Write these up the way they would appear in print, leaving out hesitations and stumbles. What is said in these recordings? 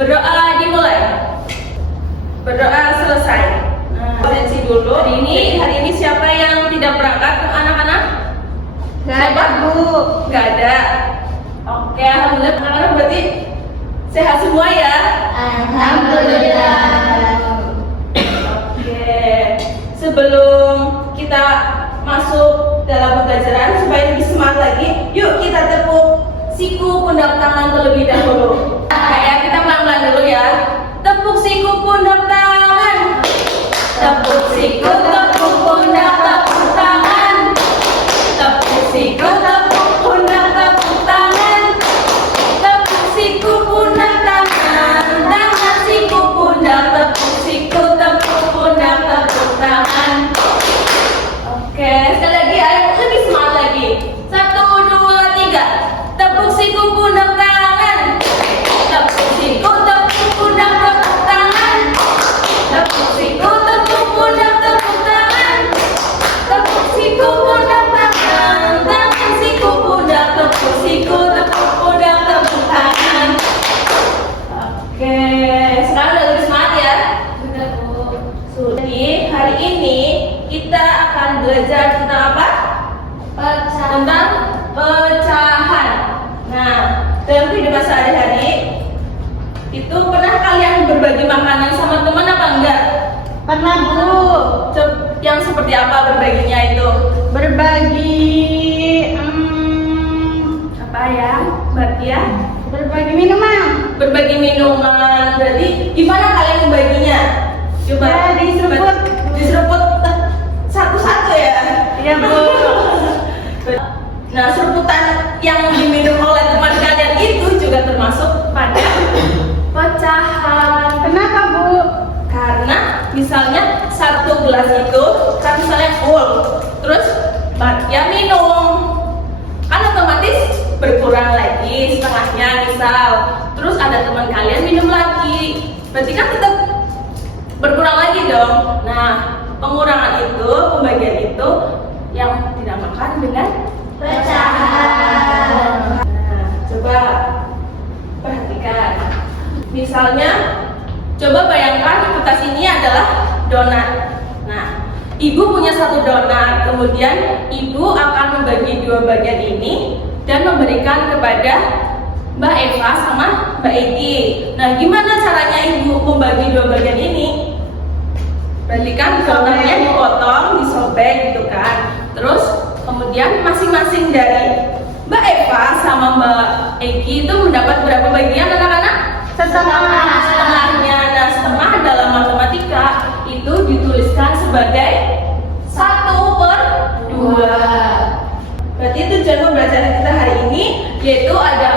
Berdoa dimulai. Berdoa selesai. Nah, absensi dulu. Hari ini siapa yang tidak berangkat, anak-anak? Gak ada, Bu. Gak ada. Oke, alhamdulillah anak-anak berarti sehat semua ya. Alhamdulillah. Oke, sebelum kita masuk dalam pembelajaran supaya lebih semangat lagi, yuk kita tepuk siku pundak tangan terlebih dahulu. Kayak kita pelan-pelan dulu ya. Tepuk siku pundak tangan. Tepuk siku, tepuk pundak, tepuk tangan. Tepuk siku, tepuk pundak, tepuk tangan. Tepuk siku pundak tangan. Tangan siku pundak, tepuk siku, tepuk pundak, tepuk tangan. Oke, sekali lagi ayo lebih semangat lagi. 1, 2, 3. Tepuk siku pundak tangan. Tepuk siku, tepuk pundak, tepuk tangan. Tepuk siku, tepuk pundak, tepuk tangan. Tepuk siku pundak tangan. Tangan siku pundak, tepuk siku, tepuk pundak, tepuk tangan. Oke, sekarang udah lebih semangat ya. Sudah, Bu. Jadi hari ini kita akan belajar tentang apa? Tentang pecahan. Nah, dalam kehidupan sehari-hari itu pernah kalian berbagi makanan sama teman apa enggak? Pernah, Bu. Yang seperti apa berbaginya itu? Berbagi Apa ya? Berarti ya? berbagi minuman. Berbagi minuman. Berarti gimana kalian membaginya? Coba Ya, diseruput. diseruput satu-satu ya. Iya, Bu. Nah, seruputan yang diminum oleh teman kalian itu juga termasuk pada pecahan. Kenapa, Bu? Karena misalnya satu gelas itu kan misalnya full, terus ya minum, kan otomatis berkurang lagi setengahnya misal. Terus ada teman kalian minum lagi, berarti kan tetap berkurang lagi dong. Nah, pengurangan itu, pembagian itu yang tidak makan dengan Pecahan. Nah, coba perhatikan. Misalnya, coba bayangkan kertas ini adalah donat. Nah, ibu punya satu donat, kemudian ibu akan membagi dua bagian ini dan memberikan kepada Mbak Eva sama Mbak Egi. Nah, gimana caranya ibu membagi dua bagian ini? Berarti kan donatnya dipotong, disobek gitu kan. Terus kemudian masing-masing dari Mbak Eva sama Mbak Egi itu mendapat berapa bagian, anak-anak? Setengahnya. Nah, setengah dalam matematika itu dituliskan sebagai 1/2. Berarti tujuan pembelajaran kita hari ini yaitu ada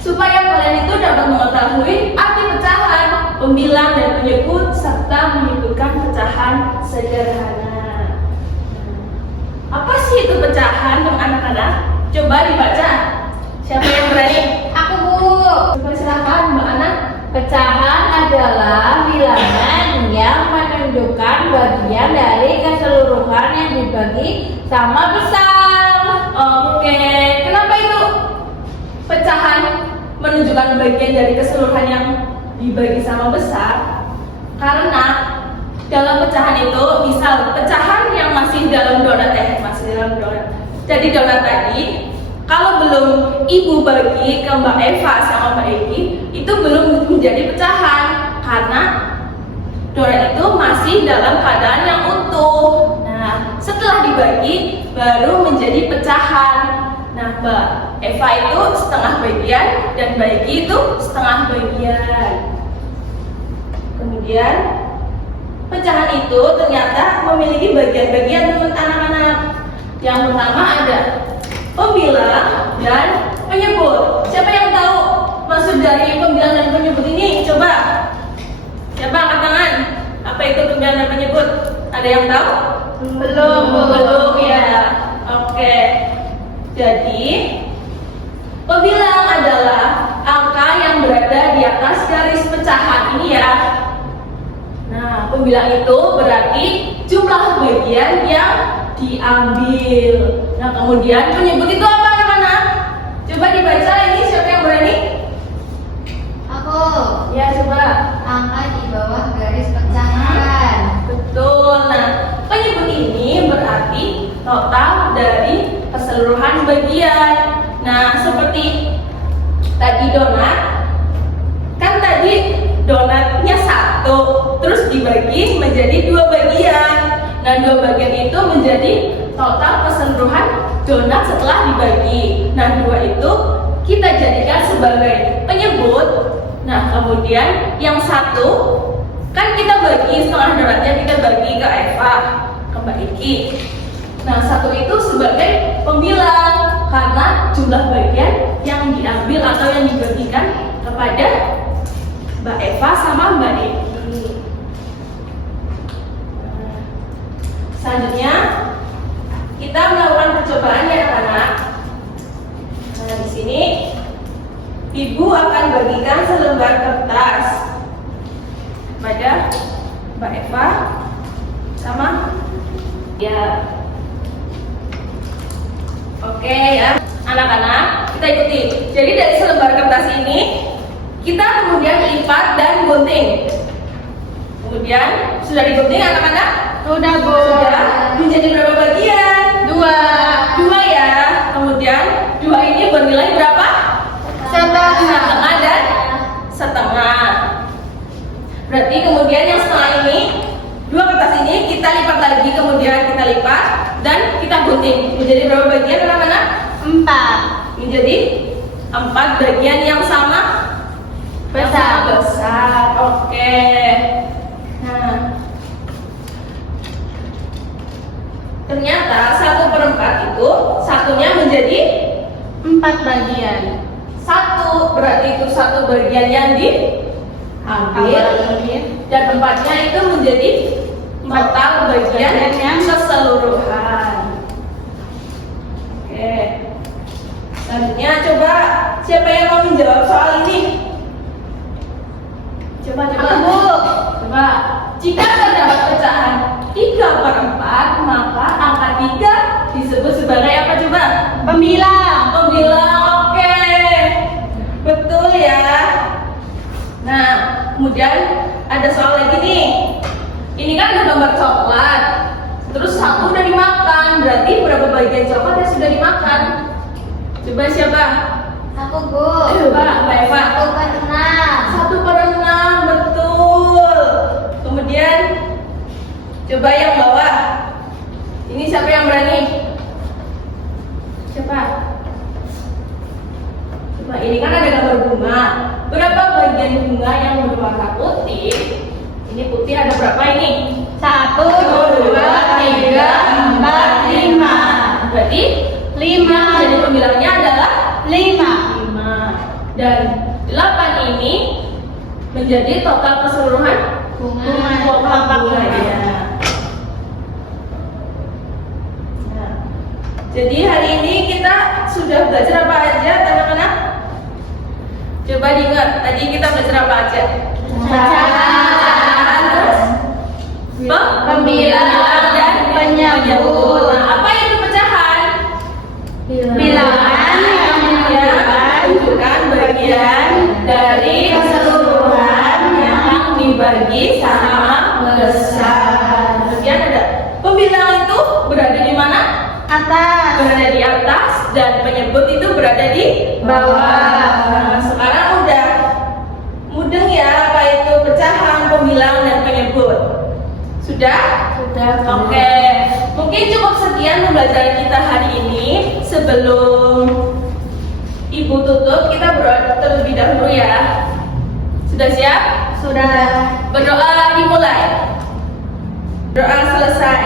supaya kalian itu dapat mengetahui arti pecahan, pembilang dan penyebut serta menyebutkan pecahan sederhana. Apa sih itu pecahan, anak-anak? Coba dibaca. Siapa yang berani? Aku, Bu. Coba silakan, Mbak Ana. Pecahan adalah bilangan yang menunjukkan bagian dari keseluruhan yang dibagi sama besar. Oke, kenapa itu pecahan menunjukkan bagian dari keseluruhan yang dibagi sama besar? Karena dalam pecahan itu, misal pecahan yang masih dalam donat Jadi donat tadi, kalau belum ibu bagi ke Mbak Eva sama Mbak Egi, itu belum menjadi pecahan karena donat itu masih dalam keadaan yang utuh. Nah, setelah dibagi baru menjadi pecahan. Nah, Mbak Eva itu setengah bagian dan Mbak Egi itu setengah bagian. Kemudian pecahan itu ternyata memiliki bagian-bagian teman anak-anak. Yang pertama ada pembilang dan penyebut. Siapa yang tahu maksud dari pembilang dan penyebut ini? Coba. Siapa angkat tangan? Apa itu pembilang dan penyebut? Ada yang tahu? Belum ya. Oke. Jadi pembilang adalah angka yang berada di atas garis pecahan ini ya. Nah, pembilang itu berarti jumlah bagian yang diambil. Nah, kemudian penyebut itu apa, anak-anak? Coba dibaca ini, siapa yang berani? Aku. Ya, bagian. Nah, seperti tadi donat, kan tadi donatnya satu, terus dibagi menjadi 2 bagian. Nah, 2 bagian itu menjadi total keseluruhan donat setelah dibagi. Nah, 2 itu kita jadikan sebagai penyebut. Nah, kemudian yang satu kan kita bagi setengah donatnya, kita bagi ke Eva, ke Mbak Iki. Nah, satu itu sebagai pembilang karena jumlah bagian yang diambil atau yang dibagikan kepada Mbak Eva sama Mbak Iki. Selanjutnya kita melakukan percobaan ya anak-anak. Nah, di sini Ibu akan bagikan selembar kertas pada Mbak Eva sama ya. Oke ya, anak-anak, kita ikuti. Jadi dari selembar kertas ini kita kemudian lipat dan gunting. Kemudian sudah digunting anak-anak? Sudah, Bu. Sudah. Menjadi berapa bagian? 2 ya. Kemudian 2 ini bernilai berapa? Setengah dan setengah. Berarti kemudian yang setengah ini, 2 kertas ini kita lipat lagi, kemudian kita lipat dan kita gunting. Menjadi berapa bagian anak-anak? 4 Menjadi 4 bagian yang sama besar. Oke. Nah, ternyata 1/4 itu satunya menjadi 4 bagian. 1, berarti itu 1 bagian yang diambil dan 4-nya itu menjadi total bagian yang keseluruhan. Oke. Selanjutnya coba siapa yang mau menjawab soal ini? Coba. Coba. Jika terdapat pecahan 3/4, maka angka 3 disebut sebagai apa coba? Pembilang. Oke. Betul ya. Nah, kemudian ada soal lagi nih. Ini kan ada gambar coklat. Terus 1 udah dimakan. Berarti berapa bagian coklat yang sudah dimakan? Coba siapa? Aku, Bu. Coba Mbak Eva. 1/6. 1/6, betul. Kemudian coba yang bawah. Ini siapa yang berani? Siapa? Coba, ini kan ada gambar bunga. Berapa bagian bunga yang berwarna putih? Ini putih ada berapa ini? 1, 2, 3, 4, 5. Berarti 5. jadi pembilangnya adalah 5. 5. Dan 8 ini menjadi total keseluruhan bunga ya. Nah, jadi hari ini kita sudah belajar apa aja anak-anak? Coba diingat, tadi kita belajar apa aja? Pecahan, terus pembilang dan penyebut. Nah, apa itu pecahan? Bilangan yang menunjukkan bagian dari keseluruhan yang dibagi sama besar. Kemudian ada pembilang itu berada di mana? Atas. Berada di atas dan penyebut itu berada di Bawah. Nah, sekarang udah mudeng ya apa itu pecahan, pembilang dan penyebut. Sudah? Sudah. Oke. Mungkin cukup sekian pembelajaran kita hari ini. Sebelum Ibu tutup, kita berdoa terlebih dahulu ya. Sudah siap? Sudah. Berdoa dimulai. Doa selesai.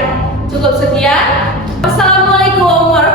Cukup sekian. Wassalamualaikum warahmatullahi